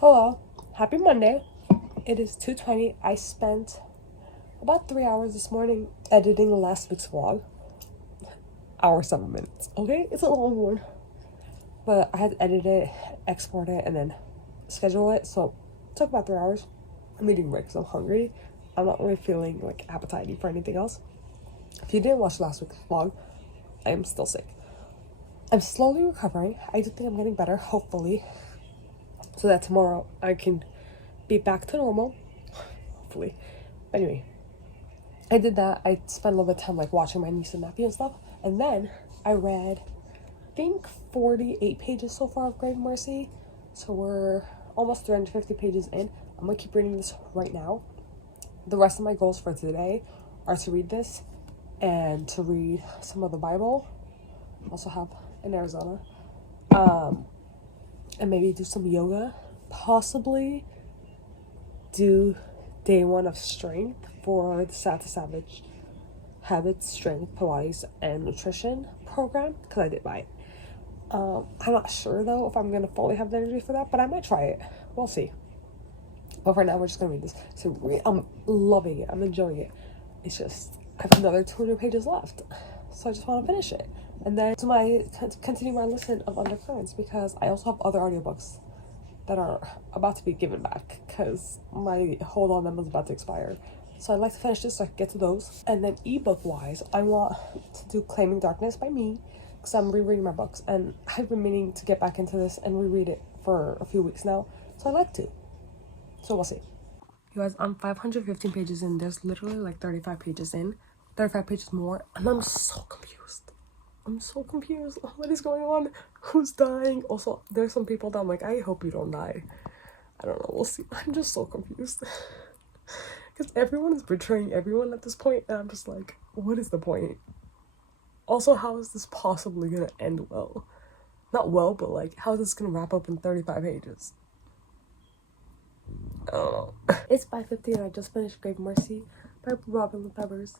Hello, happy Monday. It is 2:20. I spent about 3 hours this morning editing last week's vlog. Hour 7 minutes. Okay, it's a long one, but I had to edit it, export it, and then schedule it. So it took about 3 hours. I'm eating right because I'm hungry. I'm not really feeling like appetite for anything else. If you didn't watch last week's vlog, I am still sick. I'm slowly recovering. I do think I'm getting better, hopefully, so that tomorrow I can be back to normal, hopefully. Anyway, I did that. I spent a little bit of time like watching my niece and nephew and stuff, and then I read, I think 48 pages so far of Grave Mercy. So we're almost 350 pages in. I'm gonna keep reading this right now. The rest of my goals for today are to read this and to read some of the Bible. Also have in Arizona, and maybe do some yoga, possibly do day 1 of strength for the Sad to Savage Habits, Strength, Pilates, and Nutrition program, because I did buy it. I'm not sure though if I'm gonna fully have the energy for that, but I might try it. We'll see. But for now, we're just gonna read this. So I'm loving it. I'm enjoying it. It's just I have another 200 pages left, so I just want to finish it. And then continue my listen of Undercurrents, because I also have other audiobooks that are about to be given back because my hold on them is about to expire. So I'd like to finish this so I can get to those. And then ebook wise, I want to do Claiming Darkness by me, because I'm rereading my books and I've been meaning to get back into this and reread it for a few weeks now. So I'd like to. So we'll see. You guys, I'm 515 pages in. There's literally like 35 pages in. 35 pages more. And I'm so confused. What is going on? Who's dying? Also, there's some people that I'm like, I hope you don't die. I don't know. We'll see. I'm just so confused. Because everyone is betraying everyone at this point. And I'm just like, what is the point? Also, how is this possibly going to end well? Not well, but like, how is this going to wrap up in 35 pages? I don't know. It's 5:50 and I just finished Grave Mercy by Robin Lefebvre's.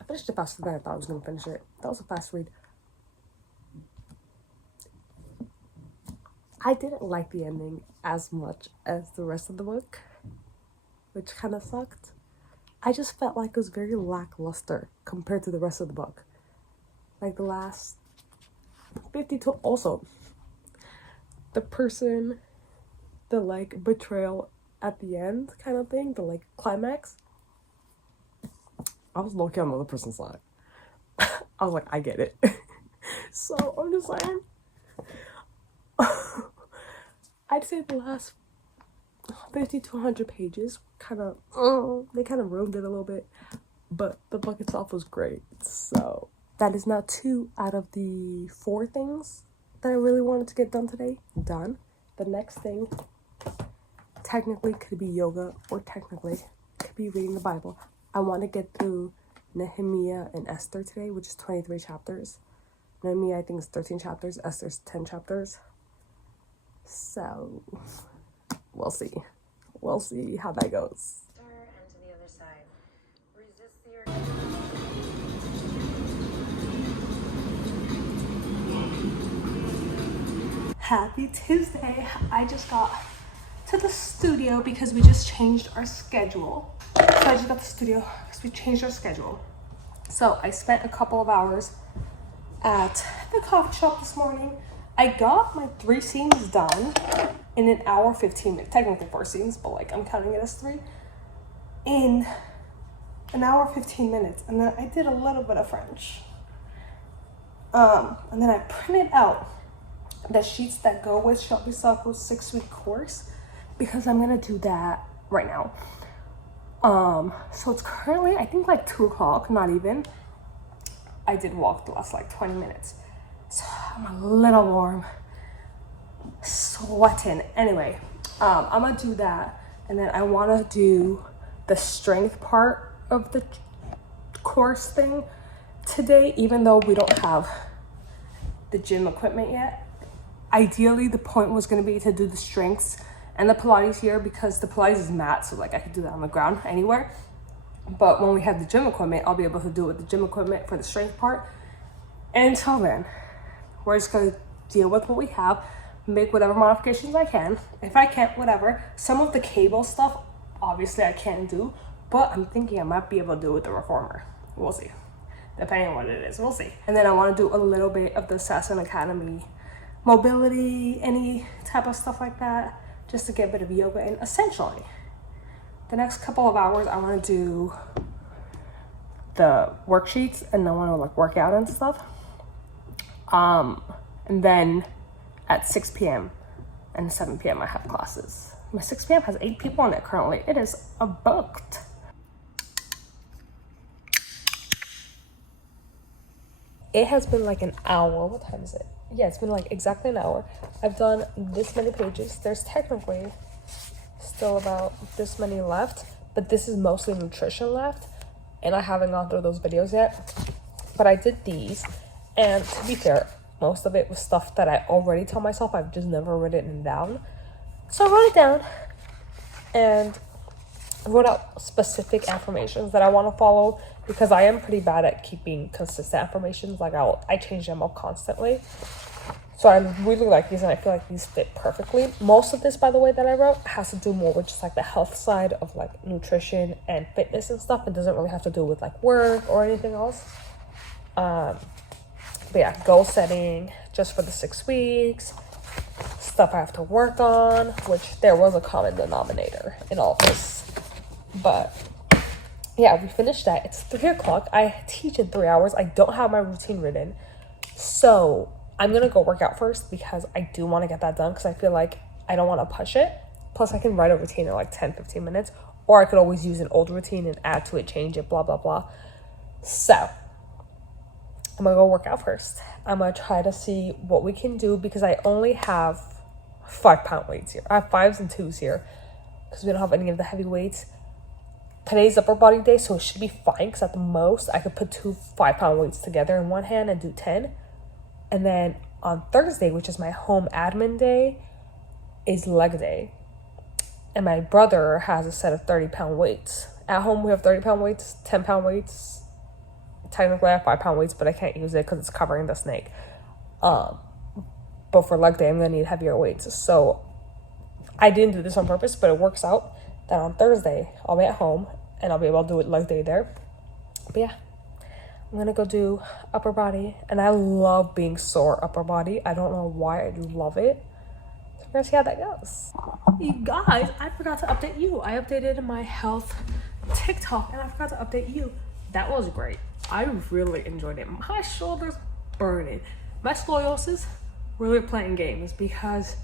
I finished it faster than I thought I was going to finish it. That was a fast read. I didn't like the ending as much as the rest of the book, which kind of sucked. I just felt like it was very lackluster compared to the rest of the book. Like the last 52, also, the like betrayal at the end kind of thing, the like climax, I was low-key on the other person's side. I was like, I get it. So I'm just like, I'd say the last 50 to 100 pages they kind of ruined it a little bit, but the book itself was great. So that is now 2 out of the 4 things that I really wanted to get done today. Done. The next thing technically could be yoga, or technically could be reading the Bible. I want to get through Nehemiah and Esther today, which is 23 chapters. Nehemiah, I think, is 13 chapters. Esther's 10 chapters. So we'll see. We'll see how that goes. And to the other side. Resist the urge. Happy Tuesday. I just got to the studio because we just changed our schedule. So I spent a couple of hours at the coffee shop this morning. I got my 3 scenes done in an hour 15 minutes. Technically 4 scenes, but like I'm counting it as 3. In an hour 15 minutes. And then I did a little bit of French. And then I printed out the sheets that go with Shelby Sacco's 6-week course, because I'm gonna do that right now. So it's currently, I think, like 2 o'clock, not even. I did walk the last like 20 minutes. So I'm a little warm, sweating. Anyway, I'm gonna do that, and then I wanna do the strength part of the course thing today, even though we don't have the gym equipment yet. Ideally, the point was gonna be to do the strengths and the Pilates here, because the Pilates is mat, so like I could do that on the ground anywhere. But when we have the gym equipment, I'll be able to do it with the gym equipment for the strength part. And until then, we're just gonna deal with what we have. make whatever modifications I can. If I can't, whatever. Some of the cable stuff, obviously I can't do, but I'm thinking I might be able to do it with the reformer. We'll see. Depending on what it is, we'll see. And then I want to do a little bit of the Assassin Academy mobility, any type of stuff like that, just to get a bit of yoga in. Essentially, the next couple of hours, I want to do the worksheets and I want to like work out and stuff. And then at 6 p.m. and 7 p.m. I have classes. My 6 p.m. has 8 people in it currently. It is booked. It has been like an hour. What time is it? Yeah, it's been like exactly an hour. I've done this many pages. There's technically still about this many left, but this is mostly nutrition left, and I haven't gone through those videos yet. But I did these, and to be fair, most of it was stuff that I already tell myself. I've just never written it down. So I wrote it down and wrote out specific affirmations that I want to follow, because I am pretty bad at keeping consistent affirmations. Like I change them up constantly. So I really like these, and I feel like these fit perfectly. Most of this, by the way, that I wrote has to do more with just like the health side of like nutrition and fitness and stuff. It doesn't really have to do with like work or anything else. But yeah, goal setting just for the 6 weeks, stuff I have to work on, which there was a common denominator in all this. But yeah, we finished that. It's 3 o'clock. I teach in 3 hours. I don't have my routine written. So I'm going to go work out first, because I do want to get that done, because I feel like I don't want to push it. Plus, I can write a routine in like 10, 15 minutes. Or I could always use an old routine and add to it, change it, blah, blah, blah. So I'm going to go work out first. I'm going to try to see what we can do, because I only have 5-pound weights here. I have 5s and 2s here, because we don't have any of the heavy weights. Today's upper body day, so it should be fine, because at the most I could put 2 5-pound weights together in one hand and do 10. And then on Thursday, which is my home admin day, is leg day. And my brother has a set of 30-pound weights. At home we have 30-pound weights, 10-pound weights. Technically I have 5-pound weights, but I can't use it because it's covering the snake. But for leg day, I'm gonna need heavier weights. So I didn't do this on purpose, but it works out that on Thursday I'll be at home and I'll be able to do it leg day there. But yeah, I'm gonna go do upper body, and I love being sore upper body. I don't know why, I do love it. So we're gonna see how that goes. You guys, I forgot to update you. I updated my health TikTok and I forgot to update you. That was great. I really enjoyed it. My shoulders burning. My scoliosis really playing games, because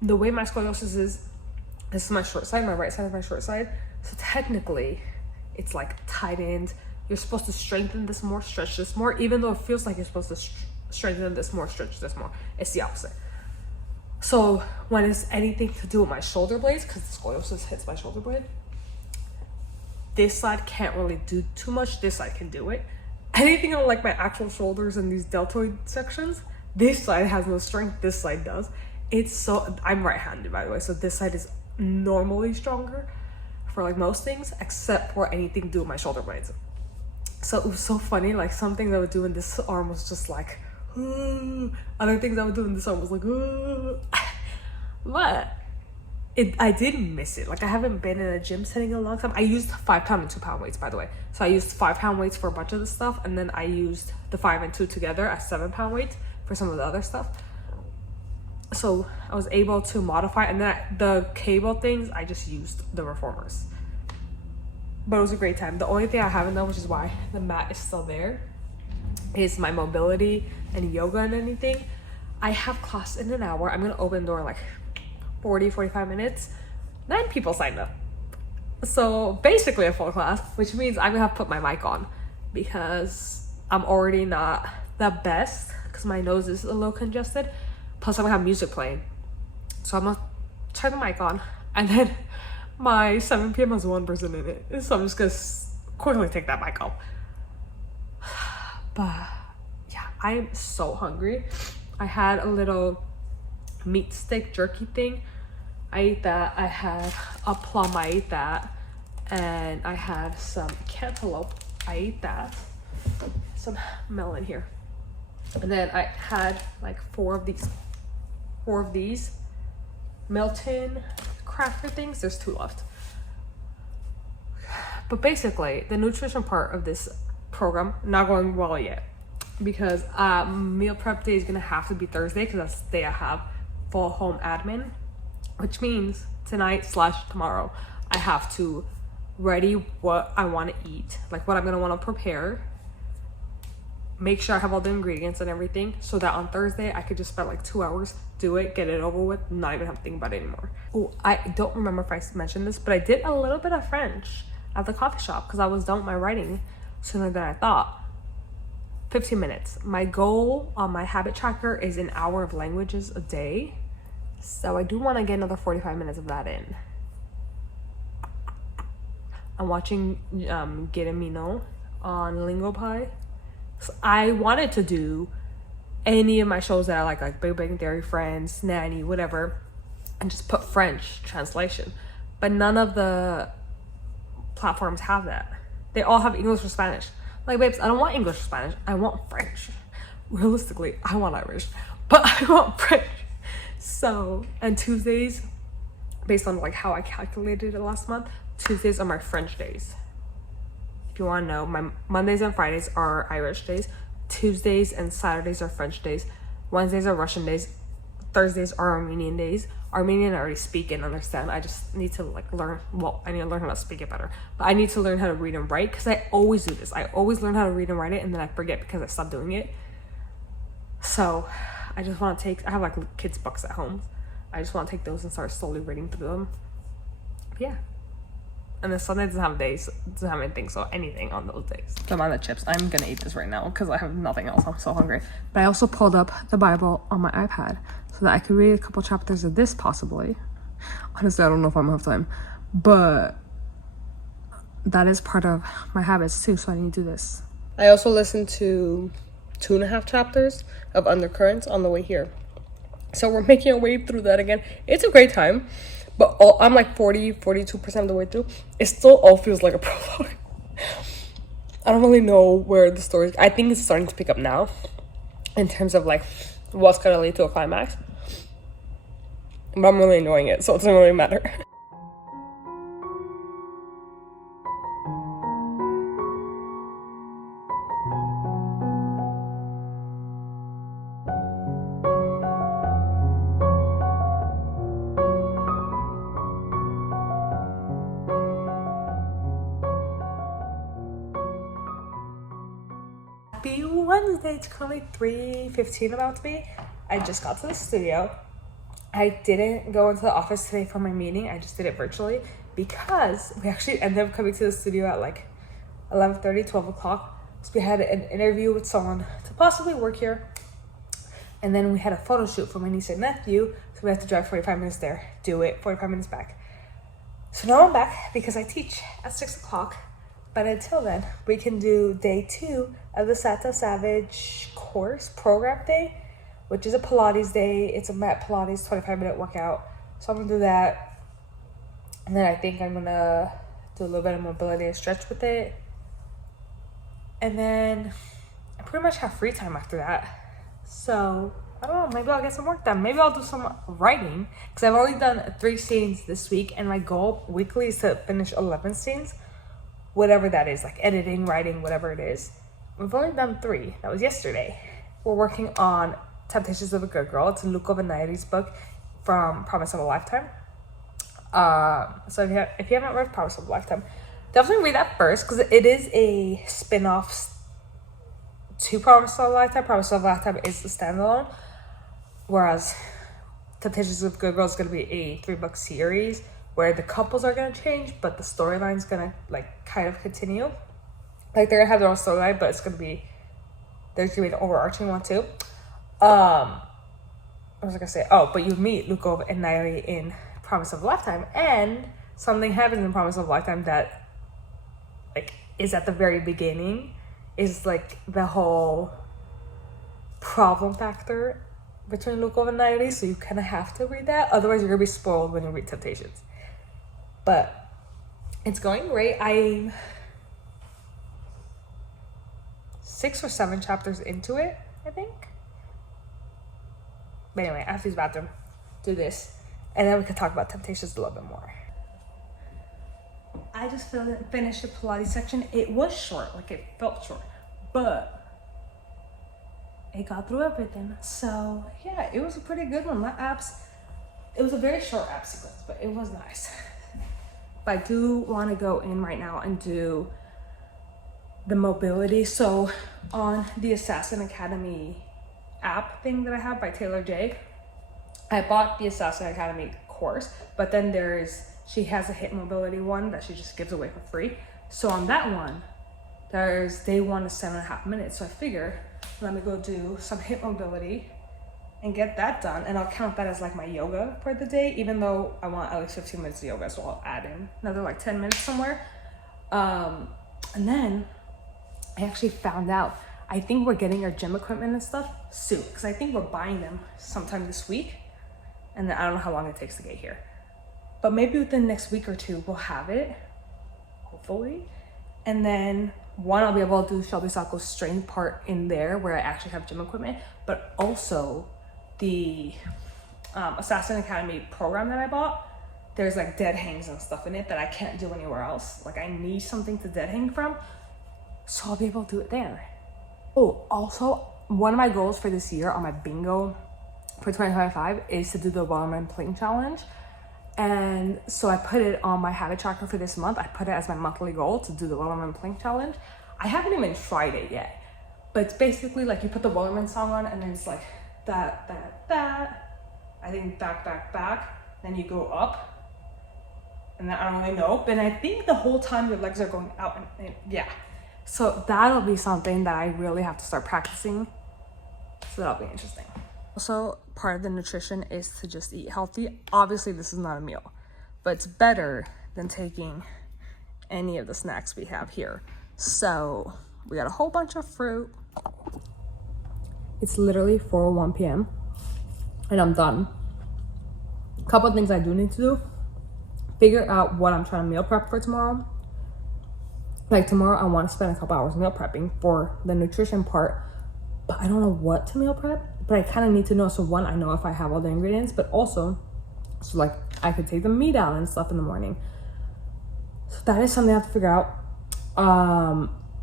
the way my scoliosis is, this is my short side, my right side is my short side. So technically, it's like tightened. You're supposed to strengthen this more, stretch this more, even though it feels like you're supposed to strengthen this more, stretch this more. It's the opposite. So when it's anything to do with my shoulder blades, because the scoliosis hits my shoulder blade, this side can't really do too much. This side can do it. Anything on like my actual shoulders and these deltoid sections, this side has no strength. This side does. It's so, I'm right-handed, by the way, so this side is normally stronger for like most things, except for anything to do with my shoulder blades. So it was so funny, like some things I would do in this arm was just like, other things I would do in this arm was like, but I did miss it. Like I haven't been in a gym setting in a long time. I used 5-pound and 2-pound weights, by the way. So I used 5-pound weights for a bunch of the stuff, and then I used the 5 and 2 together as 7-pound weights for some of the other stuff. So I was able to modify, and then the cable things, I just used the reformers. But it was a great time. The only thing I haven't done, which is why the mat is still there, is my mobility and yoga and anything. I have class in an hour. I'm gonna open the door in like 40-45 minutes. 9 people signed up. So basically a full class, which means I'm gonna have to put my mic on, because I'm already not the best, because my nose is a little congested. Plus I'm gonna have music playing. So I'm gonna turn the mic on, and then my 7 p.m. has 1 person in it. So I'm just gonna quickly take that mic off. But yeah, I'm so hungry. I had a little meat stick jerky thing. I ate that. I had a plum. I ate that. And I had some cantaloupe. I ate that. Some melon here. And then I had like 4 of these 4 of these Milton cracker things. There's 2 left. But basically, the nutrition part of this program not going well yet, because meal prep day is gonna have to be Thursday, because that's the day I have full home admin, which means tonight/tomorrow I have to ready what I want to eat, like what I'm gonna want to prepare, make sure I have all the ingredients and everything, so that on Thursday I could just spend like 2 hours, do it, get it over with, not even have to think about it anymore. Oh, I don't remember if I mentioned this, but I did a little bit of French at the coffee shop because I was done with my writing sooner than I thought. 15 minutes. My goal on my habit tracker is an hour of languages a day, so I do want to get another 45 minutes of that in. I'm watching Guillermino on LingoPie. So I wanted to do any of my shows that I like Big Bang Theory, Friends, Nanny, whatever, and just put French translation. But none of the platforms have that. They all have English or Spanish. Like, babes, I don't want English or Spanish. I want French. Realistically, I want Irish, but I want French. So, and Tuesdays, based on like how I calculated it last month, Tuesdays are my French days. If you want to know, my Mondays and Fridays are Irish days. Tuesdays and Saturdays are French days. Wednesdays are Russian days. Thursdays are Armenian days. Armenian I already speak and understand. I just need to like learn. Well, I need to learn how to speak it better. But I need to learn how to read and write, because I always do this. I always learn how to read and write it, and then I forget because I stopped doing it. So I just want to take, I have like kids' books at home. I just want to take those and start slowly reading through them. But yeah. And then Sunday doesn't have days, doesn't have anything, so anything on those days. Don't mind the chips. I'm gonna eat this right now because I have nothing else. I'm so hungry. But I also pulled up the Bible on my iPad so that I could read a couple chapters of this possibly. Honestly, I don't know if I'm gonna have time, but that is part of my habits too, so I need to do this. I also listened to 2.5 chapters of Undercurrents on the way here. So we're making our way through that again. It's a great time. But I'm like 42% of the way through. It still all feels like a prologue. I don't really know where the story, I think it's starting to pick up now in terms of like what's going to lead to a climax. But I'm really enjoying it, so it doesn't really matter. Happy Wednesday. It's currently 3:15 about to be. I just got to the studio. I didn't go into the office today for my meeting. I just did it virtually because we actually ended up coming to the studio at like 11:30, 12 o'clock. So we had an interview with someone to possibly work here. And then we had a photo shoot for my niece and nephew. So we had to drive 45 minutes there, do it, 45 minutes back. So now I'm back because I teach at 6 o'clock. But until then, we can do day 2 of the Sata Savage course program day, which is a Pilates day. It's a mat Pilates 25-minute workout. So I'm going to do that. And then I think I'm going to do a little bit of mobility and stretch with it. And then I pretty much have free time after that. So I don't know, maybe I'll get some work done. Maybe I'll do some writing, because I've only done 3 scenes this week. And my goal weekly is to finish 11 scenes. Whatever that is, like editing, writing, whatever it is. We've only done 3. That was yesterday. We're working on Temptations of a Good Girl. It's Luca Veneri's book from Promise of a Lifetime. So if you haven't read Promise of a Lifetime, definitely read that first, because it is a spin-off to Promise of a Lifetime. Promise of a Lifetime is the standalone, whereas Temptations of a Good Girl is going to be a 3-book series where the couples are going to change, but the storyline's going to like kind of continue. Like they're going to have their own storyline, but it's going to be, there's going to be an overarching one too. What was I going to say? Oh, but you meet Luca and Nelly in Promise of a Lifetime, and something happens in Promise of a Lifetime that like is at the very beginning, is like the whole problem factor between Luca and Nelly, so you kind of have to read that, otherwise you're going to be spoiled when you read Temptations. But it's going great. I'm 6 or 7 chapters into it, I think. But anyway, I have to use the bathroom. do this, and then we can talk about temptations a little bit more. I just finished the Pilates section. It was short, like it felt short, but it got through everything. So yeah, it was a pretty good one. My abs, it was a very short ab sequence, but it was nice. But I do want to go in right now and do the mobility. So on the Assassin Academy app thing that I have by Taylor J, I bought the Assassin Academy course, but then she has a hip mobility one that she just gives away for free. So on that one, there's day 1 is 7.5 minutes. So I figure, let me go do some hip mobility and get that done, and I'll count that as like my yoga for the day, even though I want at least 15 minutes of yoga, so I'll add in another like 10 minutes somewhere. And then I actually found out, I think we're getting our gym equipment and stuff soon, because I think we're buying them sometime this week, and then I don't know how long it takes to get here, but maybe within the next week or two we'll have it, hopefully. And then I'll be able to do Shelby Sacco's strength part in there where I actually have gym equipment, but also the Assassin Academy program that I bought, there's like dead hangs and stuff in it that I can't do anywhere else. Like I need something to dead hang from, so I'll be able to do it there. Oh, also one of my goals for this year on my bingo for 2025 is to do the Wellerman Plank Challenge. And so I put it on my habit tracker for this month. I put it as my monthly goal to do the Wellerman Plank Challenge. I haven't even tried it yet, but it's basically like you put the Wellerman song on, and then it's like that, I think back, then you go up, and then I don't really know, but I think the whole time your legs are going out, and yeah. So that'll be something that I really have to start practicing, so that'll be interesting. Also, part of the nutrition is to just eat healthy. Obviously, this is not a meal, but it's better than taking any of the snacks we have here. So we got a whole bunch of fruit. It's literally 4:01 p.m. and I'm done. A couple of things I do need to do. Figure out what I'm trying to meal prep for tomorrow. Like tomorrow, I want to spend a couple hours meal prepping for the nutrition part, but I don't know what to meal prep. But I kind of need to know. So one, I know if I have all the ingredients, but also, so like I could take the meat out and stuff in the morning. So that is something I have to figure out.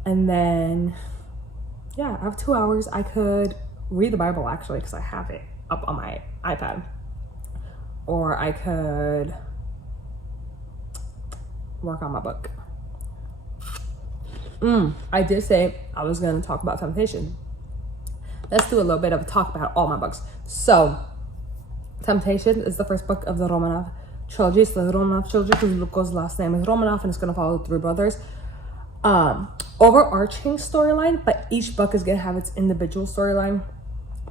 And then, yeah, I have 2 hours. I could read the Bible actually, because I have it up on my iPad. Or I could work on my book. I did say I was going to talk about temptation. Let's do a little bit of a talk about all my books. So, Temptation is the first book of the Romanov trilogy. So the Romanov trilogy, because Luko's last name is Romanov, and it's going to follow the three brothers. Overarching storyline, but each book is going to have its individual storyline.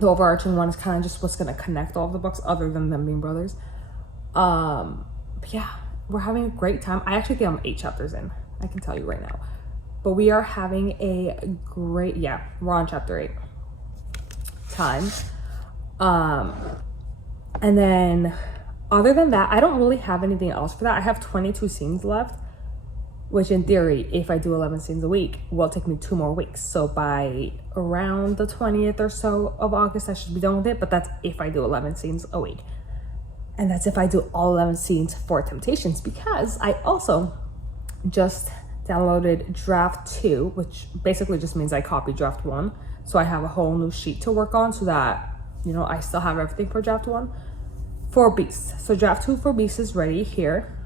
The overarching one is kind of just what's going to connect all of the books, other than them being brothers. But yeah, we're having a great time. I actually think I'm 8 chapters in. I can tell you right now. But we are having a great, we're on chapter 8 time. And then other than that, I don't really have anything else for that. I have 22 scenes left, which in theory, if I do 11 scenes a week, will take me 2 more weeks. So by around the 20th or so of August, I should be done with it. But that's if I do 11 scenes a week. And that's if I do all 11 scenes for Temptations, because I also just downloaded draft 2, which basically just means I copied draft 1. So I have a whole new sheet to work on so that, you know, I still have everything for draft 1 for Beast. So draft 2 for Beast is ready here.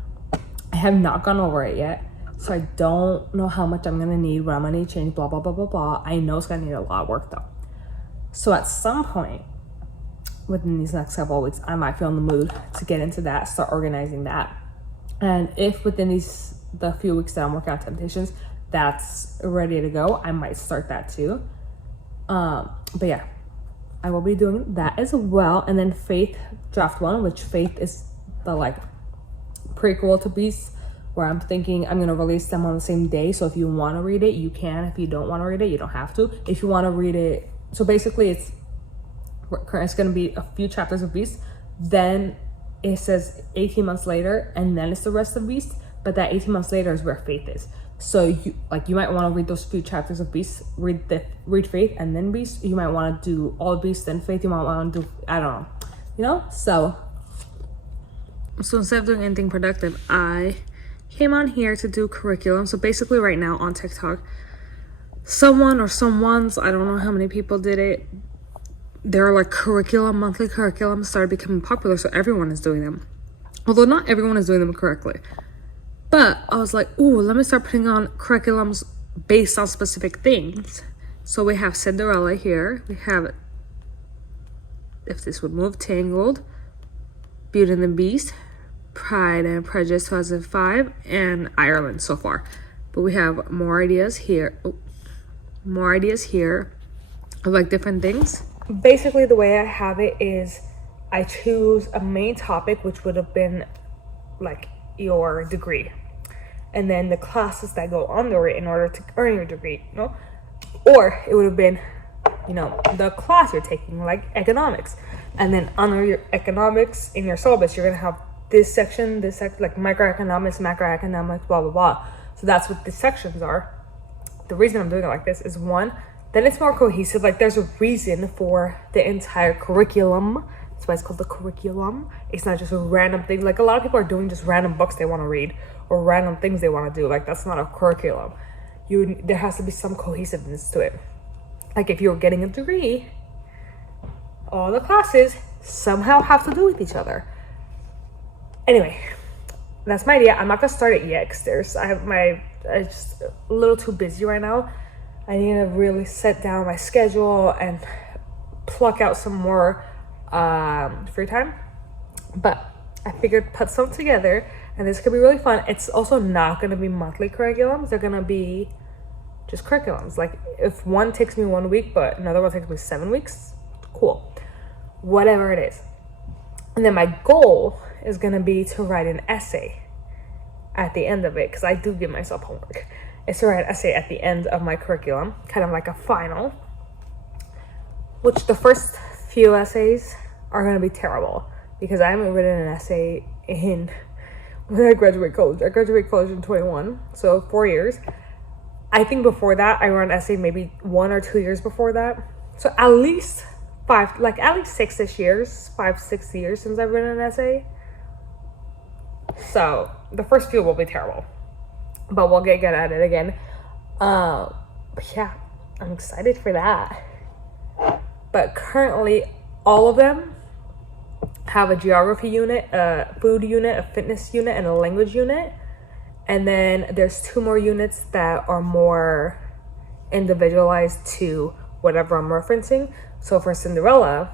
I have not gone over it yet. So I don't know how much I'm going to need, what I'm going to need to change, blah, blah, blah, blah, blah. I know it's going to need a lot of work though. So at some point within these next couple of weeks, I might feel in the mood to get into that, start organizing that. And if within the few weeks that I'm working on Temptations, that's ready to go, I might start that too. But yeah, I will be doing that as well. And then Faith draft 1, which Faith is the like prequel to Beast, where I'm thinking I'm gonna release them on the same day. So if you want to read it, you can. If you don't want to read it, you don't have to. If you want to read it, so basically it's gonna be a few chapters of Beast, then it says 18 months later, and then it's the rest of Beast. But that 18 months later is where Faith is. So you might want to read those few chapters of Beast, read Faith and then Beast. You might want to do all Beast then Faith. You might want to do, I don't know, you know. So So instead of doing anything productive, I came on here to do curriculum. So basically right now on TikTok, someone or someone's, I don't know how many people did it, their like monthly curriculum started becoming popular, so everyone is doing them. Although not everyone is doing them correctly. But I was like, ooh, let me start putting on curriculums based on specific things. So we have Cinderella here. We have, if this would move, Tangled, Beauty and the Beast, Pride and Prejudice 2005, and Ireland so far. But we have more ideas here. More ideas here of like different things. Basically, the way I have it is I choose a main topic, which would have been like your degree, and then the classes that go under it in order to earn your degree, you know? Or it would have been, you know, the class you're taking, like economics. And then under your economics in your syllabus, you're gonna have this section, like microeconomics, macroeconomics, blah, blah, blah. So that's what the sections are. The reason I'm doing it like this is, one, then it's more cohesive. Like there's a reason for the entire curriculum. That's why it's called the curriculum. It's not just a random thing. Like a lot of people are doing just random books they want to read or random things they want to do. Like that's not a curriculum. There has to be some cohesiveness to it. Like if you're getting a degree, all the classes somehow have to do with each other. Anyway, that's my idea. I'm not gonna start it yet because I'm just a little too busy right now. I need to really set down my schedule and pluck out some more free time. But I figured put some together, and this could be really fun. It's also not gonna be monthly curriculums. They're gonna be just curriculums. Like if one takes me 1 week, but another one takes me 7 weeks, cool. Whatever it is. And then my goal is gonna be to write an essay at the end of it, because I do give myself homework. It's to write an essay at the end of my curriculum, kind of like a final, which the first few essays are gonna be terrible because I haven't written an essay when I graduate college. I graduate college in 21, so 4 years. I think before that, I wrote an essay maybe 1 or 2 years before that. So at least 6 years, 5-6 years since I've written an essay. So the first few will be terrible, but we'll get good at it again. But yeah, I'm excited for that. But currently, all of them have a geography unit, a food unit, a fitness unit, and a language unit. And then there's 2 more units that are more individualized to whatever I'm referencing. So for Cinderella,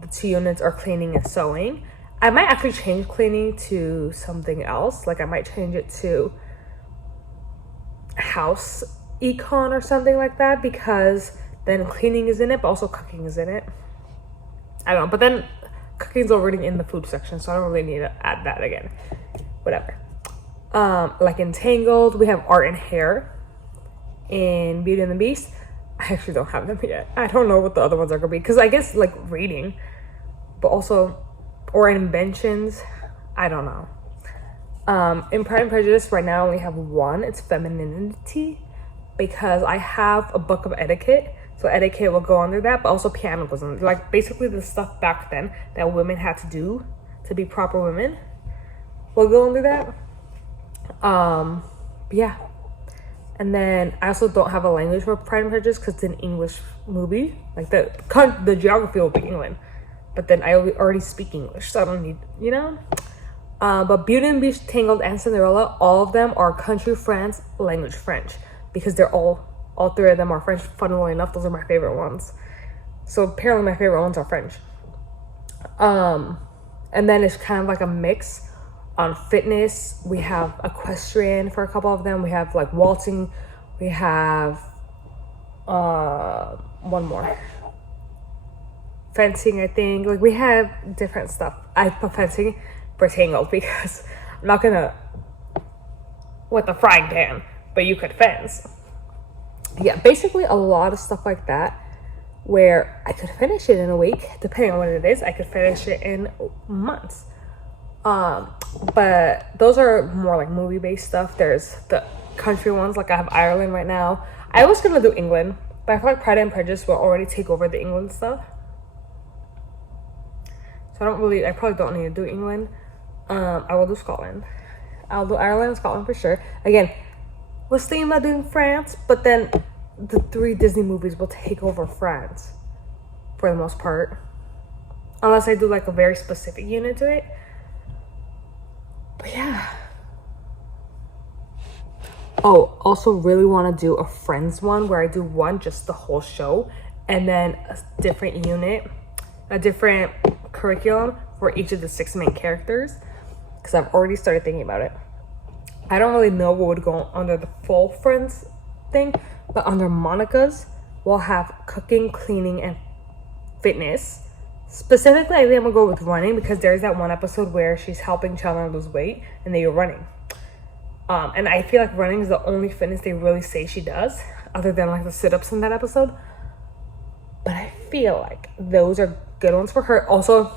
the 2 units are cleaning and sewing. I might actually change cleaning to something else. Like I might change it to house econ or something like that, because then cleaning is in it, but also cooking is in it. I don't know, but then cooking's already in the food section, so I don't really need to add that again. Whatever. Like in Tangled, we have art and hair. In Beauty and the Beast, I actually don't have them yet. I don't know what the other ones are gonna be, because I guess like reading, but also, or inventions, I don't know. In Pride and Prejudice right now I only have 1. It's femininity, because I have a book of etiquette, so etiquette will go under that, but also piano goes under, like basically the stuff back then that women had to do to be proper women will go under that. Yeah. And then I also don't have a language for Pride and Prejudice because it's an English movie. Like the geography will be England, but then I already speak English, so I don't need, you know. But Beauty and the Beast, Tangled, and Cinderella, all of them are country France, language French, because they're all 3 of them are French. Funnily enough, those are my favorite ones. So apparently my favorite ones are French. And then it's kind of like a mix. On fitness, we have equestrian for a couple of them. We have like waltzing. We have one more. Fencing, I think. Like we have different stuff. I put fencing for Tangled because I'm not gonna with a frying pan, but you could fence. Yeah, basically a lot of stuff like that where I could finish it in a week, depending on what it is. I could finish it in months. But those are more like movie-based stuff. There's the country ones, like I have Ireland right now. I was gonna do England, but I feel like Pride and Prejudice will already take over the England stuff. So I probably don't need to do England. I will do Scotland. I'll do Ireland and Scotland for sure. Again, was thinking about doing France, but then the 3 Disney movies will take over France for the most part. Unless I do like a very specific unit to it. But yeah. Oh, also really want to do a Friends one where I do one, just the whole show, and then a different unit, a different curriculum for each of the 6 main characters, because I've already started thinking about it. I don't really know what would go under the full Friends thing, but under Monica's, we'll have cooking, cleaning, and fitness. Specifically, I think I'm gonna go with running, because there's that one episode where she's helping Chandler lose weight and they are running. And I feel like running is the only fitness they really say she does, other than like the sit-ups in that episode. But I feel like those are good ones for her. Also,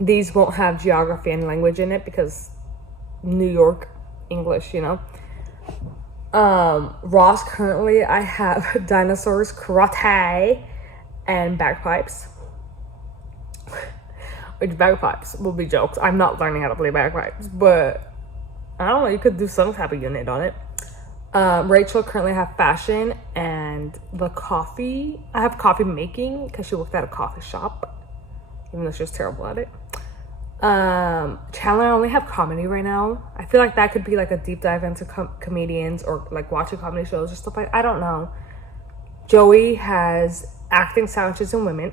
these won't have geography and language in it because New York English, you know. Ross, currently I have dinosaurs, karate, and bagpipes. Which bagpipes will be jokes. I'm not learning how to play bagpipes, but I don't know, you could do some type of unit on it. Rachel currently have fashion and the coffee. I have coffee making because she worked at a coffee shop, even though she was terrible at it. Chandler, I only have comedy right now. I feel like that could be like a deep dive into comedians or like watching comedy shows or stuff like, I don't know. Joey has acting, sandwiches, and women.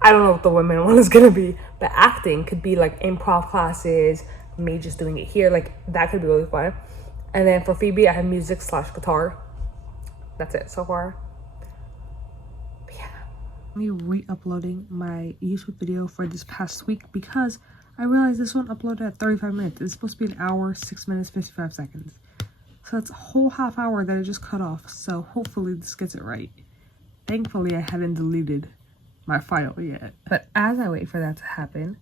I don't know what the women one is gonna be, but acting could be like improv classes, me just doing it here, like that could be really fun. And then for Phoebe, I have music / guitar. That's it so far. But yeah, I'm re-uploading my YouTube video for this past week because I realized this one uploaded at 35 minutes. It's supposed to be an hour, 6 minutes, 55 seconds. So that's a whole half hour that I just cut off. So hopefully this gets it right. Thankfully, I haven't deleted my file yet. But as I wait for that to happen,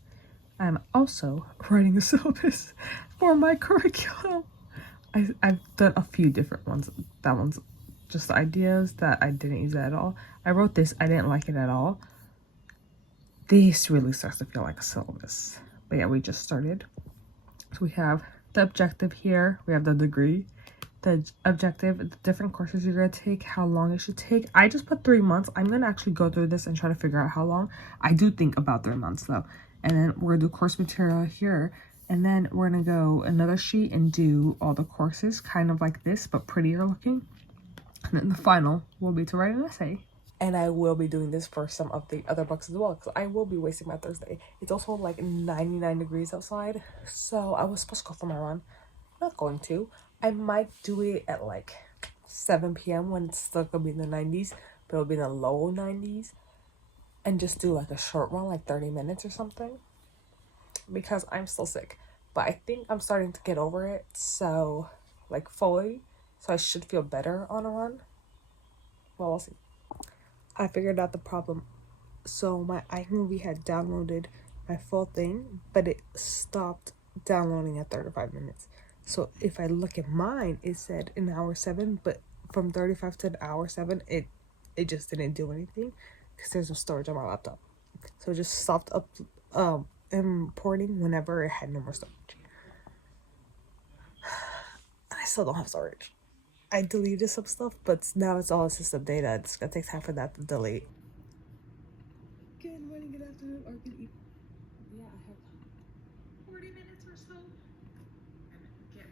I'm also writing a syllabus for my curriculum. I've done a few different ones. That one's just ideas that I didn't use at all. I wrote this, I didn't like it at all. This really starts to feel like a syllabus. But yeah, we just started. So we have the objective here. We have the degree, the objective, the different courses you're gonna take, how long it should take. I just put 3 months. I'm gonna actually go through this and try to figure out how long. I do think about 3 months though. And then we're gonna do course material here. And then we're gonna go another sheet and do all the courses, kind of like this, but prettier looking. And then the final will be to write an essay. And I will be doing this for some of the other books as well, because I will be wasting my Thursday. It's also like 99 degrees outside, so I was supposed to go for my run. I'm not going to. I might do it at like 7 p.m. when it's still gonna be in the 90s, but it'll be in the low 90s. And just do like a short run, like 30 minutes or something. Because I'm still sick. But I think I'm starting to get over it, so like fully. So I should feel better on a run. Well, we'll see. I figured out the problem. So my iMovie had downloaded my full thing, but it stopped downloading at 35 minutes. So if I look at mine, it said an hour 7, but from 35 to an hour 7, it just didn't do anything because there's no storage on my laptop. So it just stopped importing whenever it had no more storage. And I still don't have storage. I deleted some stuff, but now it's all system data. It's gonna take time for that to delete. Good morning, good afternoon, or good evening. Yeah, I have 40 minutes or so.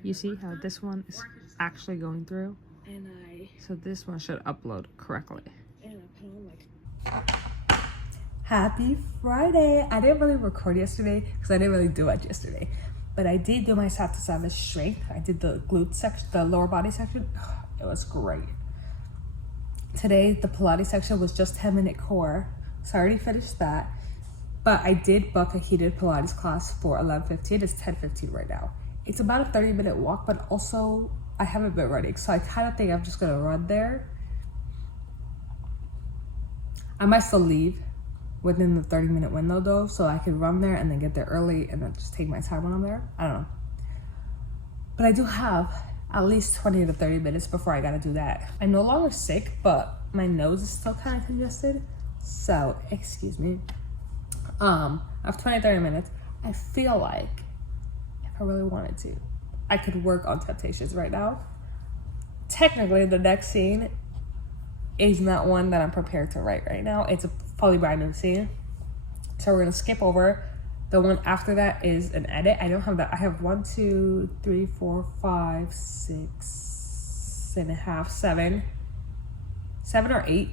You see how this one is actually going through? So this one should upload correctly. And I put on like... Happy Friday! I didn't really record yesterday because I didn't really do much yesterday. But I did do my side to side strength. I did the glute section, the lower body section. It was great. Today, the Pilates section was just 10-minute core. So I already finished that. But I did book a heated Pilates class for 11:15. It's 10:15 right now. It's about a 30-minute walk, but also I haven't been running. So I kind of think I'm just going to run there. I might still leave within the 30-minute window though, so I could run there and then get there early and then just take my time when I'm there. I don't know. But I do have at least 20 to 30 minutes before I gotta do that. I'm no longer sick, but my nose is still kind of congested. So, excuse me. I have 20 to 30 minutes. I feel like I really wanted to. I could work on Temptations right now. Technically, the next scene is not one that I'm prepared to write right now. It's a fully brand new scene. So we're gonna skip over. The one after that is an edit. I don't have that. I have 1, 2, 3, 4, 5, 6 and a half, 7 or 8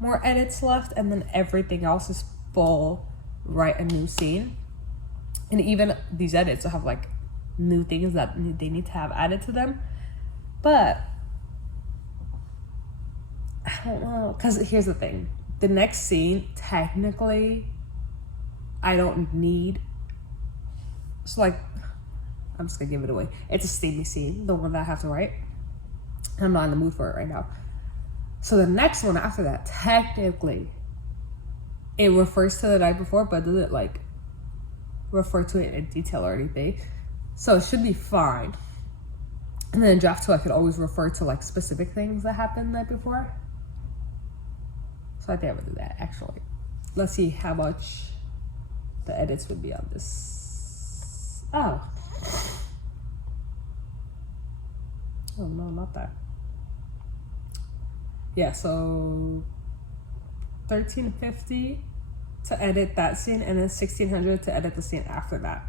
more edits left, and then everything else is full write a new scene. And even these edits will have like new things that they need to have added to them. But I don't know, because here's the thing. The next scene, technically, I don't need. So like, I'm just gonna give it away. It's a steamy scene, the one that I have to write. I'm not in the mood for it right now. So the next one after that, technically, it refers to the night before, but doesn't like refer to it in detail or anything. So it should be fine. And then in draft 2, I could always refer to like specific things that happened the night before. So I think I'm gonna do that actually. Let's see how much the edits would be on this. Oh no, not that. Yeah, so $1,350 to edit that scene, and then $1,600 to edit the scene after that.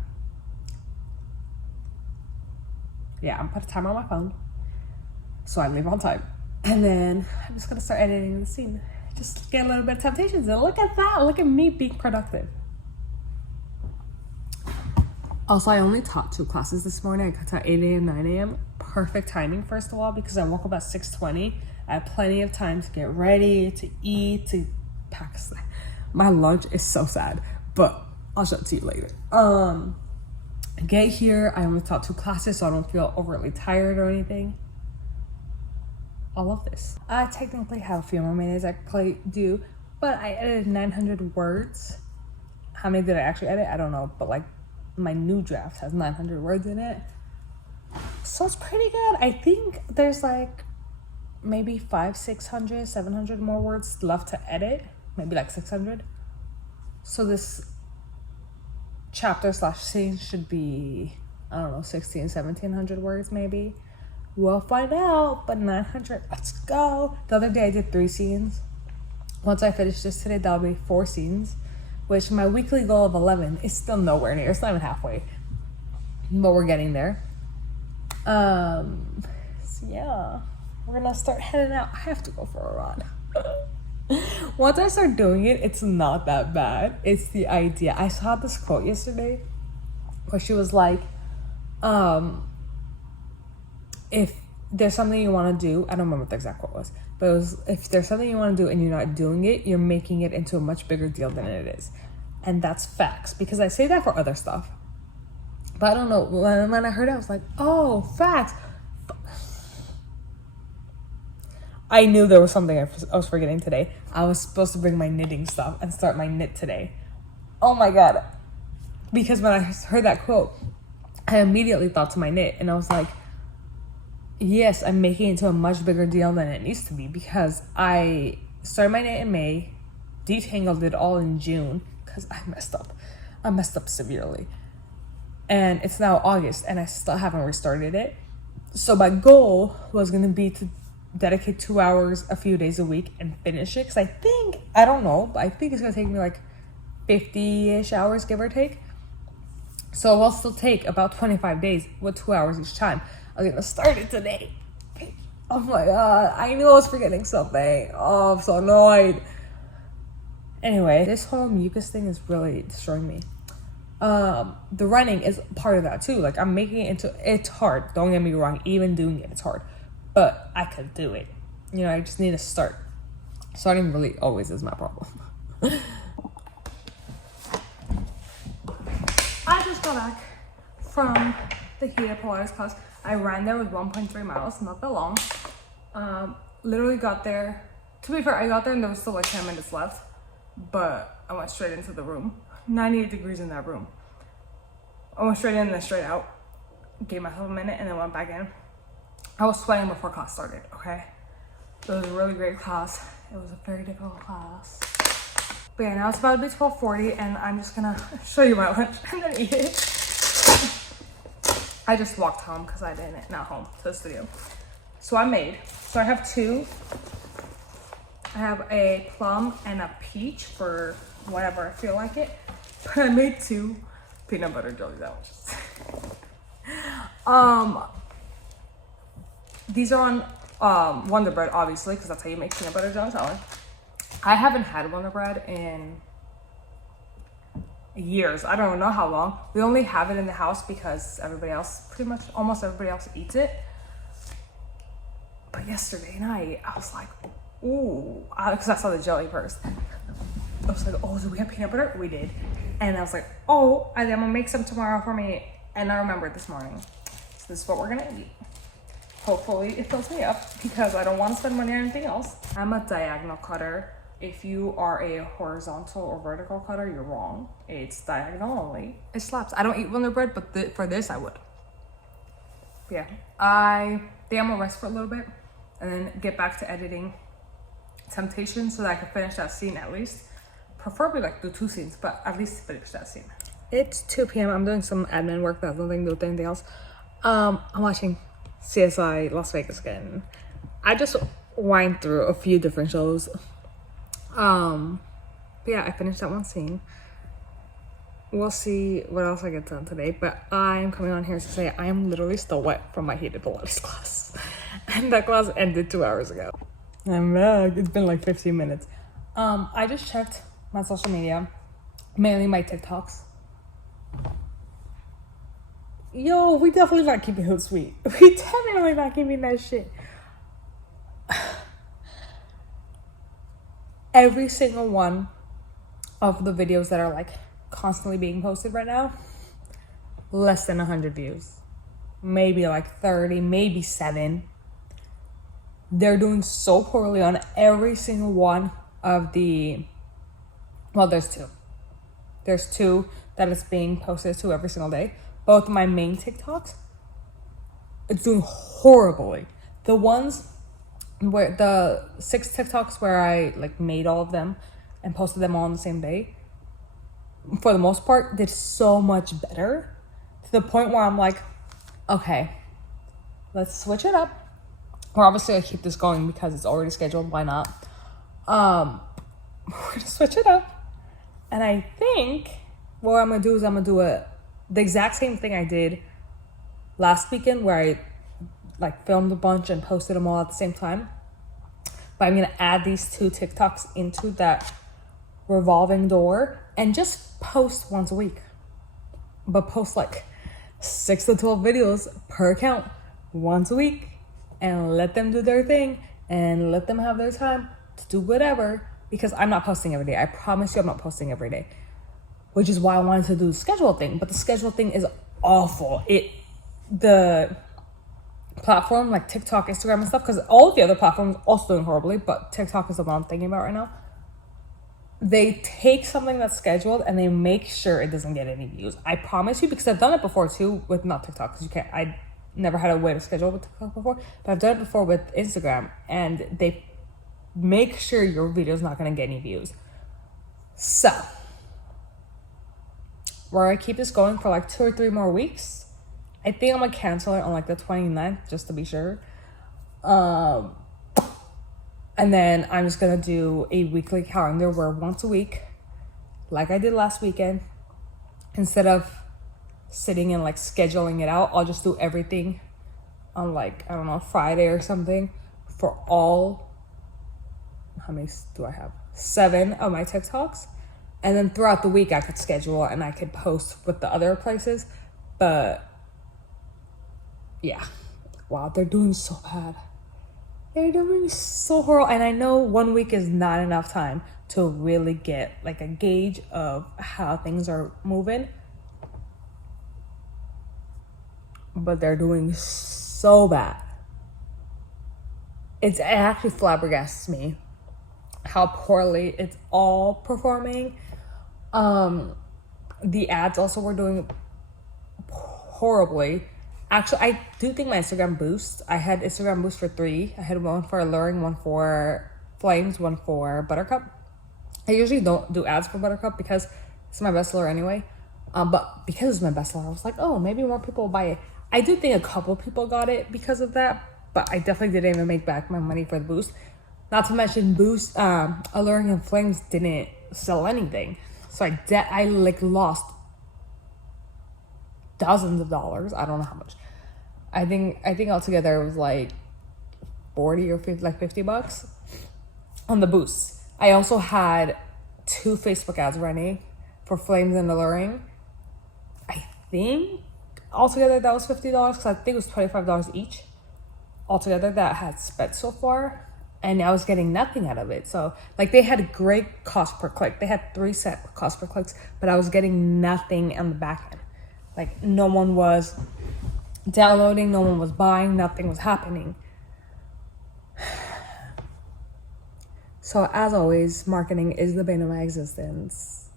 Yeah, I'm putting time on my phone so I leave on time, and then I'm just gonna start editing the scene. Just get a little bit of Temptations, and look at that. Look at me being productive. Also, I only taught 2 classes this morning. I taught 8 a.m., 9 a.m. Perfect timing, first of all, because I woke up at 6:20. I had plenty of time to get ready, to eat, to pack. My lunch is so sad, but I'll show it to you later. Get here. I only taught 2 classes, so I don't feel overly tired or anything. I love this. I technically have a few more minutes I could do, but I edited 900 words. How many did I actually edit? I don't know, but like my new draft has 900 words in it. So it's pretty good. I think there's like maybe 500, 600, 700 more words left to edit. Maybe like 600. So this chapter / scene should be, I don't know, 1700 words maybe. We'll find out, but 900, let's go. The other day I did 3 scenes. Once I finish this today, that'll be 4 scenes, which my weekly goal of 11 is still nowhere near. It's not even halfway, but we're getting there. So yeah, we're gonna start heading out. I have to go for a run. Once I start doing it, it's not that bad. It's the idea. I saw this quote yesterday where she was like, if there's something you want to do, I don't remember what the exact quote was, but it was, if there's something you want to do and you're not doing it, you're making it into a much bigger deal than it is. And that's facts, because I say that for other stuff. But I don't know, when I heard it, I was like, oh, facts. I knew there was something I was forgetting today. I was supposed to bring my knitting stuff and start my knit today. Oh my God. Because when I heard that quote, I immediately thought to my knit, and I was like, yes, I'm making it into a much bigger deal than it needs to be, because I started my knit in May, detangled it all in June, because I messed up. I messed up severely. And it's now August, and I still haven't restarted it. So my goal was going to be to dedicate 2 hours a few days a week and finish it, because I think, I don't know, but I think it's going to take me like 50-ish hours, give or take. So it will still take about 25 days with 2 hours each time. I'm going to start it today. Oh my God, I knew I was forgetting something. Oh, I'm so annoyed. Anyway, this whole mucus thing is really destroying me. The running is part of that too. Like, I'm making it into, it's hard. Don't get me wrong. Even doing it, it's hard. But I could do it. You know, I just need to start. Starting really always is my problem. I just got back from the heated Pilates class. I ran there with 1.3 miles, not that long. Literally got there. To be fair, I got there and there was still like 10 minutes left. But I went straight into the room. 98 degrees in that room. I went straight in and then straight out. Gave myself a minute and then went back in. I was sweating before class started, okay? So it was a really great class. It was a very difficult class. But yeah, now it's about to be 12:40 and I'm just gonna show you my lunch and then eat it. I just walked home because I didn't, not home, to the studio. So I made, so I have two. I have a plum and a peach for whenever I feel like it. But I made 2 peanut butter jelly sandwiches. These are on Wonder Bread, obviously, because that's how you make peanut butter jelly sandwich. I haven't had Wonder Bread in years. I don't know how long. We only have it in the house because everybody else, pretty much almost everybody else eats it. But yesterday night, I was like, ooh, because I saw the jelly first. I was like, oh, do we have peanut butter? We did. And I was like, oh, I'm gonna make some tomorrow for me. And I remembered this morning. So this is what we're gonna eat. Hopefully it fills me up because I don't want to spend money on anything else. I'm a diagonal cutter. If you are a horizontal or vertical cutter, you're wrong. It's diagonal only. It slaps. I don't eat Wonder Bread, but for this I would. Yeah, I think I'm gonna rest for a little bit and then get back to editing Temptation so that I can finish that scene at least. Preferably like do 2 scenes, but at least finish that scene. It's 2 p.m. I'm doing some admin work that has nothing to do with anything else. I'm watching CSI Las Vegas again. I just wind through a few different shows. But yeah, I finished that one scene. We'll see what else I get done today, but I'm coming on here to say I am literally still wet from my heated Pilates class. And that class ended 2 hours ago. I'm back. It's been like 15 minutes. I just checked my social media, mainly my TikToks. Yo, we definitely not keeping hood sweet. We definitely not keeping that shit. Every single one of the videos that are like constantly being posted right now, less than 100 views. Maybe like 30, maybe 7. They're doing so poorly on every single one of the, well, there's 2. There's 2 that is being posted to every single day. Both my main TikToks, it's doing horribly. The ones where the 6 TikToks where I like made all of them and posted them all on the same day, for the most part, did so much better to the point where I'm like, okay, let's switch it up. Or obviously I keep this going because it's already scheduled. Why not? We're gonna switch it up. And I think what I'm gonna do is I'm gonna do the exact same thing I did last weekend where I like filmed a bunch and posted them all at the same time. But I'm gonna add these 2 TikToks into that revolving door and just post once a week. But post like 6 to 12 videos per account once a week and let them do their thing and let them have their time to do whatever, because I'm not posting every day. I promise you I'm not posting every day, which is why I wanted to do the schedule thing. But the schedule thing is awful. The platform like TikTok, Instagram and stuff, because all of the other platforms also doing horribly, but TikTok is the one I'm thinking about right now. They take something that's scheduled and they make sure it doesn't get any views. I promise you, because I've done it before too with not TikTok, because you can't, I never had a way to schedule with TikTok before, but I've done it before with Instagram, and they make sure your video is not going to get any views. So we're going to keep this going for like 2 or 3 more weeks. I think I'm going to cancel it on like the 29th just to be sure. And then I'm just going to do a weekly calendar where once a week, like I did last weekend, instead of sitting and like scheduling it out, I'll just do everything on like, I don't know, Friday or something for all, how many do I have? 7 of my TikToks. And then throughout the week I could schedule and I could post with the other places. But yeah, wow, they're doing so bad. They're doing so horrible. And I know 1 week is not enough time to really get like a gauge of how things are moving. But they're doing so bad. It actually flabbergasts me how poorly it's all performing. The ads also were doing horribly. Actually, I do think my Instagram boost, I had Instagram boost for 3. I had one for Alluring, one for Flames, one for Buttercup. I usually don't do ads for Buttercup because it's my bestseller anyway. But because it's my bestseller, I was like, oh, maybe more people will buy it. I do think a couple people got it because of that, but I definitely didn't even make back my money for the boost. Not to mention Alluring and Flames didn't sell anything. So I like lost dozens of dollars. I don't know how much. I think altogether it was like 40 or 50, like $50 on the boost. I also had 2 Facebook ads running for Flames and Alluring. I think altogether that was $50 because I think it was $25 each altogether that I had spent so far, and I was getting nothing out of it. So like they had great cost per click. They had 3 set cost per clicks, but I was getting nothing on the back end. Like no one was downloading, no one was buying, nothing was happening. So as always, marketing is the bane of my existence.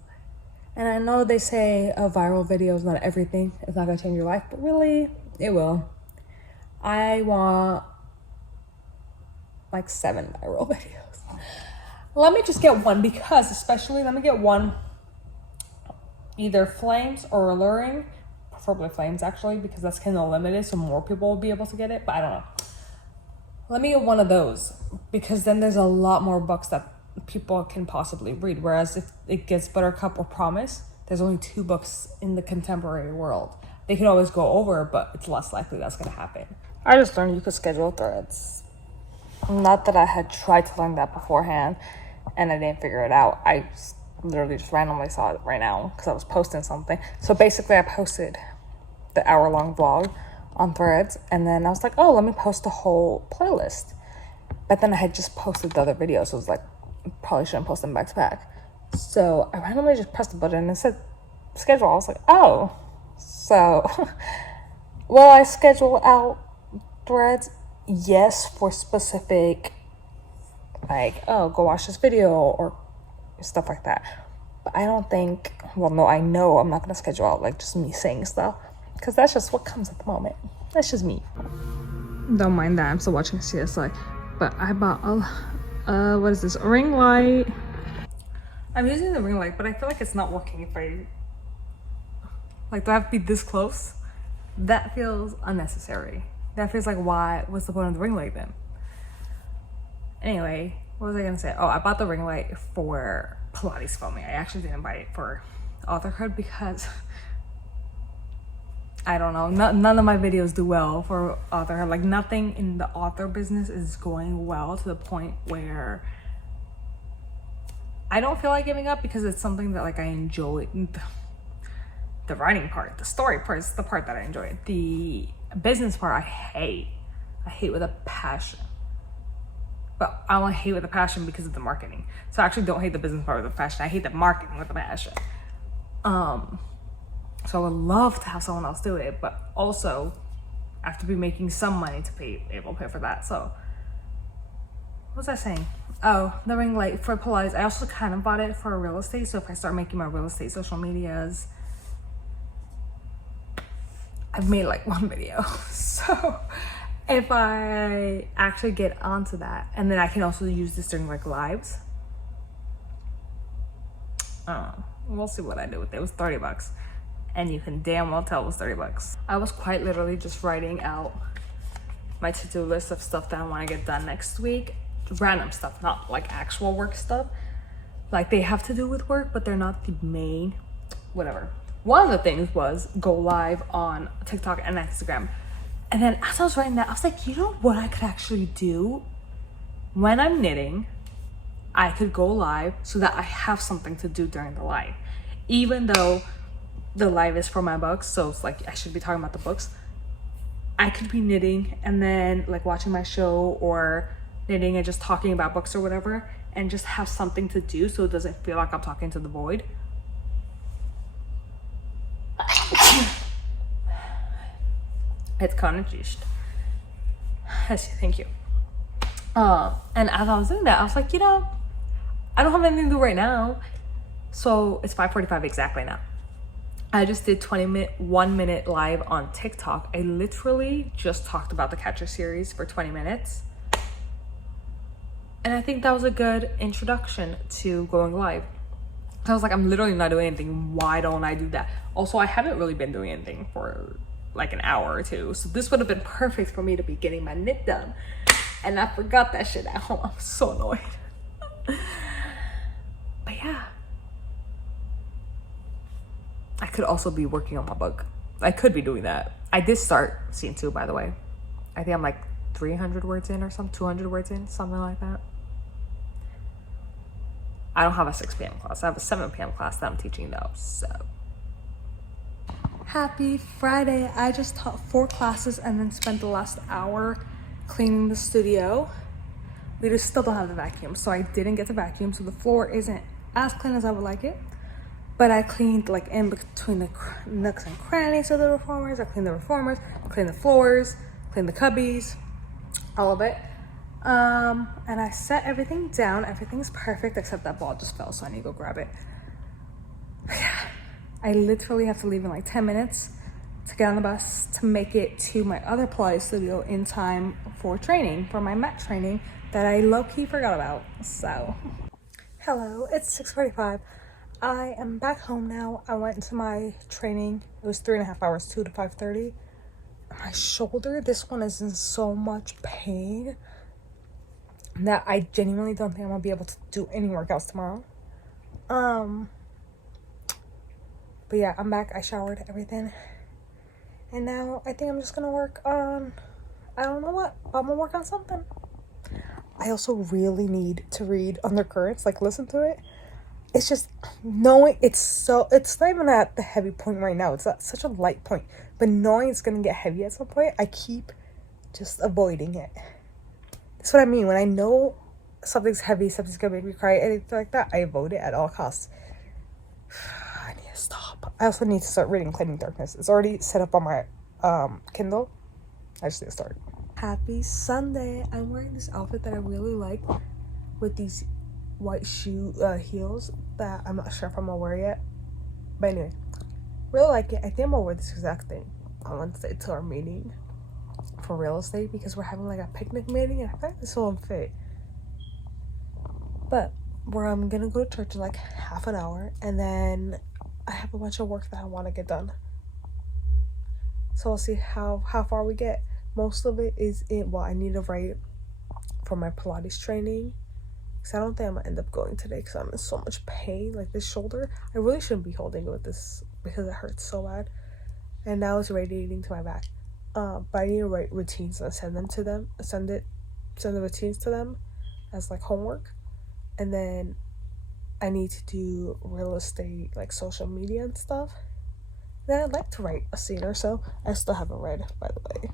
And I know they say a viral video is not everything. It's not gonna change your life, but really, it will. I want like 7 viral videos. Let me just get one because let me get one, either Flames or Alluring, preferably Flames actually, because that's kind of limited, so more people will be able to get it, but I don't know. Let me get one of those because then there's a lot more books that people can possibly read. Whereas if it gets Buttercup or Promise, there's only 2 books in the contemporary world. They can always go over, but it's less likely that's going to happen. I just learned you could schedule threads. Not that I had tried to learn that beforehand and I didn't figure it out. I literally just randomly saw it right now because I was posting something. So basically I posted the hour-long vlog on Threads, and then I was like, oh, let me post a whole playlist. But then I had just posted the other videos, so it was like, probably shouldn't post them back to back. So I randomly just pressed the button and it said schedule. I was like, oh. So will I schedule out Threads? Yes, for specific, like, oh, go watch this video or stuff like that. But I don't think, well, no, I know I'm not going to schedule out like just me saying stuff, because that's just what comes at the moment. That's just me. Don't mind that, I'm still watching CSI. But I bought a, what is this, a ring light. I'm using the ring light, but I feel like it's not working if I, like, do I have to be this close? That feels unnecessary. That feels like, what's the point of the ring light then? Anyway, what was I gonna say? Oh, I bought the ring light for Pilates filming. I actually didn't buy it for authorhood because I don't know, none of my videos do well for authorhood. Like nothing in the author business is going well to the point where I don't feel like giving up, because it's something that like I enjoy. The writing part, the story part is the part that I enjoy. The business part I hate with a passion. But I only hate with a passion because of the marketing. So I actually don't hate the business part with a passion. I hate the marketing with a passion. So I would love to have someone else do it, but also I have to be making some money to be able to pay for that. So what was I saying? Oh, the ring light for Pilates. I also kind of bought it for real estate. So if I start making my real estate social medias, I've made like 1 video. So if I actually get onto that, and then I can also use this during like lives. We'll see what I do with it. It was $30. And you can damn well tell it was $30. I was quite literally just writing out my to-do list of stuff that I want to get done next week. Random stuff, not like actual work stuff. Like they have to do with work, but they're not the main, whatever. One of the things was go live on TikTok and Instagram. And then as I was writing that, I was like, you know what I could actually do? When I'm knitting, I could go live so that I have something to do during the live. Even though the live is for my books, so it's like I should be talking about the books. I could be knitting and then like watching my show, or knitting and just talking about books or whatever, and just have something to do so it doesn't feel like I'm talking to the void. It's kind of just. Thank you. And as I was doing that, I was like, you know, I don't have anything to do right now. So it's 5:45 exactly now. I just did 1 minute live on TikTok. I literally just talked about the Catcher series for 20 minutes. And I think that was a good introduction to going live. I was like, I'm literally not doing anything. Why don't I do that? Also, I haven't really been doing anything for like an hour or two. So this would have been perfect for me to be getting my knit done. And I forgot that shit at home. I'm so annoyed. But yeah. I could also be working on my book. I could be doing that. I did start scene 2, by the way. I think I'm like 300 words in or something, 200 words in, something like that. I don't have a 6 p.m. class. I have a 7 p.m. class that I'm teaching though, so. Happy Friday. I just taught 4 classes and then spent the last hour cleaning the studio. We just still don't have the vacuum, so I didn't get the vacuum, so the floor isn't as clean as I would like it. But I cleaned like in between the nooks and crannies of the reformers. I cleaned the reformers, cleaned the floors, cleaned the cubbies, all of it. And I set everything down. Everything's perfect except that ball just fell, so I need to go grab it. Yeah, I literally have to leave in like 10 minutes to get on the bus to make it to my other Pilates studio in time for training, for my mat training that I low-key forgot about. So, hello, it's 6:45. I am back home now. I went to my training. It was 3.5 hours, 2 to 5:30. My shoulder, this one is in so much pain that I genuinely don't think I'm gonna be able to do any workouts tomorrow. But yeah, I'm back. I showered, everything. And now I think I'm just gonna work on, I don't know what, but I'm gonna work on something. I also really need to read Undercurrents, like listen to it. It's just knowing it's not even at the heavy point right now. It's at such a light point, but knowing it's gonna get heavy at some point, I keep just avoiding it. That's what I mean. When I know something's heavy, something's gonna make me cry, anything like that, I avoid it at all costs. I need to stop. I also need to start reading Claiming Darkness. It's already set up on my Kindle. I just need to start. Happy Sunday. I'm wearing this outfit that I really like with these white heels that I'm not sure if I'm gonna wear yet. But anyway, really like it. I think I'm gonna wear this exact thing on Wednesday to our meeting for real estate because we're having like a picnic meeting and I feel like this will fit. But I'm gonna go to church in like half an hour and then I have a bunch of work that I want to get done. So we'll see how far we get. Most of it is I need to write for my Pilates training. Because I don't think I'm going to end up going today because I'm in so much pain. Like this shoulder, I really shouldn't be holding it with this because it hurts so bad. And now it's radiating to my back. But I need to write routines and send the routines to them as like homework. And then I need to do real estate, like social media and stuff. Then I'd like to write a scene or so. I still haven't read, by the way.